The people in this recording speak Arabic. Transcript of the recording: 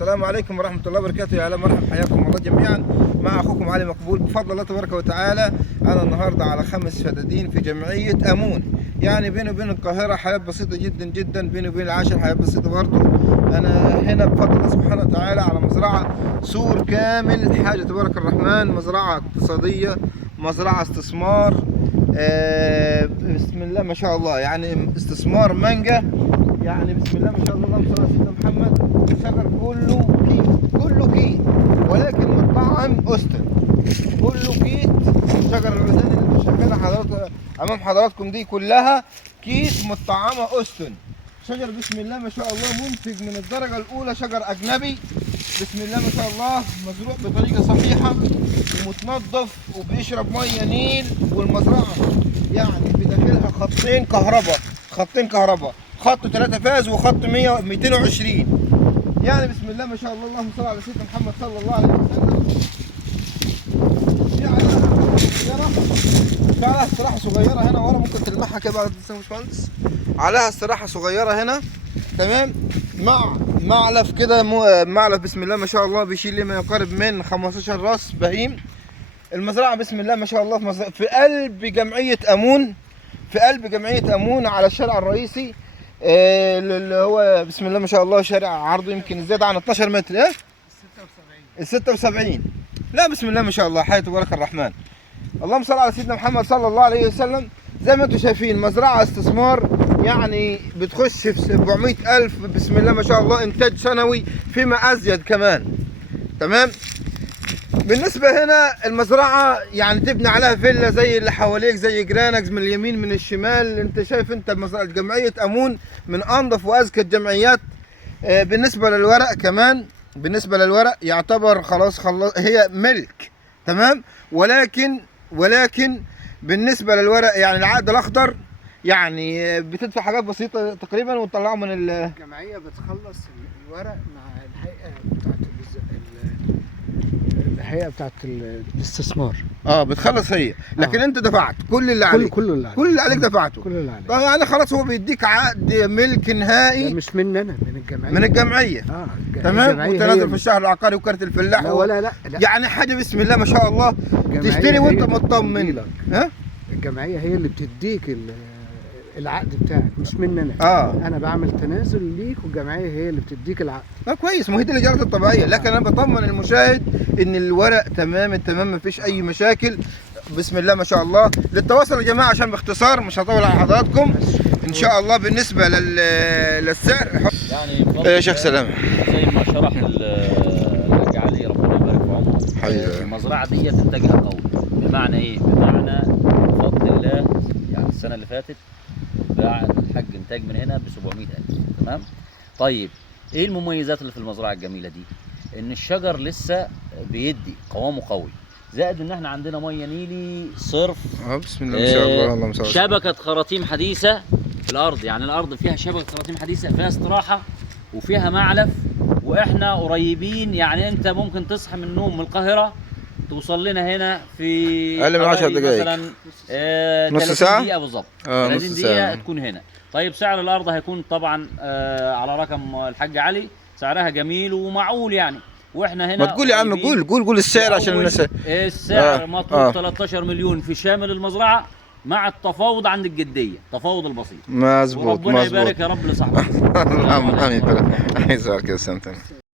السلام عليكم ورحمة الله وبركاته. يا أهلا مرحبا، حياكم الله جميعا. مع أخوكم علي مقبول بفضل الله تبارك وتعالى. أنا النهاردة على 5 فدادين في جمعية أمون، يعني بيني وبين القاهرة حياة بسيطة جدا جدا، بيني وبين العاشر حياة بسيطة برضه. أنا هنا بفضل الله سبحانه وتعالى على مزرعة سور كامل، حاجة تبارك الرحمن، مزرعة اقتصادية، مزرعة استثمار. بسم الله ما شاء الله، يعني استثمار مانجا، يعني بسم الله ما شاء الله، اللهم صل على سيدنا محمد. الشجر كله كيت ولكن مطعم أستن، كله كيت. شجر العزال اللي شغاله امام حضراتكم دي كلها كيت مطعمه أستن. شجر بسم الله ما شاء الله منتج من الدرجه الاولى، شجر اجنبي بسم الله ما شاء الله، مزروع بطريقه صحيحه ومتنظف وبيشرب ميه نيل. والمزرعه يعني بداخلها خطين كهرباء، خط 3 فاز وخط 220. يعني بسم الله ما شاء الله، اللهم صل على سيدنا محمد صلى الله عليه وسلم. في عليها استراحه صغيره هنا ورا، ممكن تلمحها كده بعد يا باشمهندس. عليها استراحه صغيره هنا، تمام، مع معلف كده، معلف بسم الله ما شاء الله بيشيل لي ما يقارب من 15 راس بهيم. المزرعه بسم الله ما شاء الله في قلب جمعيه امون، على الشارع الرئيسي، اللي هو بسم الله ما شاء الله شارع عرضه يمكن زيادة عن 12 متر. ايه؟ ال 76. لا بسم الله ما شاء الله، حياة تبارك الرحمن. اللهم صل على سيدنا محمد صلى الله عليه وسلم. زي ما انتم شايفين مزرعة استثمار، يعني بتخش في 700,000 بسم الله ما شاء الله انتاج سنوي، فيما ازيد كمان. تمام. بالنسبة هنا المزرعة يعني تبني عليها فيلا زي اللي حواليك، زي جرانكس من اليمين من الشمال. انت شايف انت جمعية امون من انظف واذكى الجمعيات. بالنسبة للورق يعتبر خلاص هي ملك، تمام. ولكن بالنسبة للورق يعني العقد الاخضر يعني بتدفع حاجات بسيطة تقريبا وتطلعه من الجمعية بتخلص الورق مع الهيئة بتاعت الاستثمار. بتخلص هي، لكن انت دفعت كل اللي عليك، كل اللي عليك دفعته. كل اللي عليك. يعني خلاص هو بيديك عقد ملك نهائي. مش مني انا، من الجمعية. تمام. وتنازل في الشهر العقاري وكارت الفلاح. لا يعني حاجة بسم الله ما شاء الله تشتري وانت مطمن. الجمعية هي اللي بتديك العقد بتاعك، مش مني انا. انا بعمل تنازل ليك، والجمعيه هي اللي بتديك العقد. كويس، ما هي دي الاجراءات الطبيعيه. لكن انا بطمن المشاهد ان الورق تمام ما فيش اي مشاكل. بسم الله ما شاء الله. للتواصل يا جماعه عشان باختصار مش هطول على حضراتكم ان شاء الله. بالنسبه للسعر يعني شيخ سلام زي ما شرح الحاج علي ربنا يبارك في عمره. المزرعه دي انتاجها قوي. بمعنى ايه؟ بمعنى بفضل الله يعني السنه اللي فاتت باع الحاج انتاج من هنا ب 700,000. تمام. طيب ايه المميزات اللي في المزرعه الجميله دي؟ ان الشجر لسه بيدي قوامه قوي، زائد ان احنا عندنا ميه نيلي صرف. بسم الله ما شاء الله، اللهم صل على شبكه خراطيم حديثه في الارض، يعني الارض فيها شبكه خراطيم حديثه، فيها استراحه وفيها معلف، واحنا قريبين. يعني انت ممكن تصحى من النوم من القاهره توصل لنا هنا في اقل من 10 دقائق، مثلا نص ساعه دقيقه بالظبط. 30 دقيقه تكون هنا. طيب سعر الارض هيكون طبعا على رقم الحاج علي، سعرها جميل ومعقول يعني. واحنا هنا ما تقول يا عم، قول السعر عشان الناس. السعر مطلوب 13 مليون في شامل المزرعه مع التفاوض عند الجديه، تفاوض البسيط. مظبوط. وربنا يبارك يا رب لصاحبك. امين. عايز كده سنتين.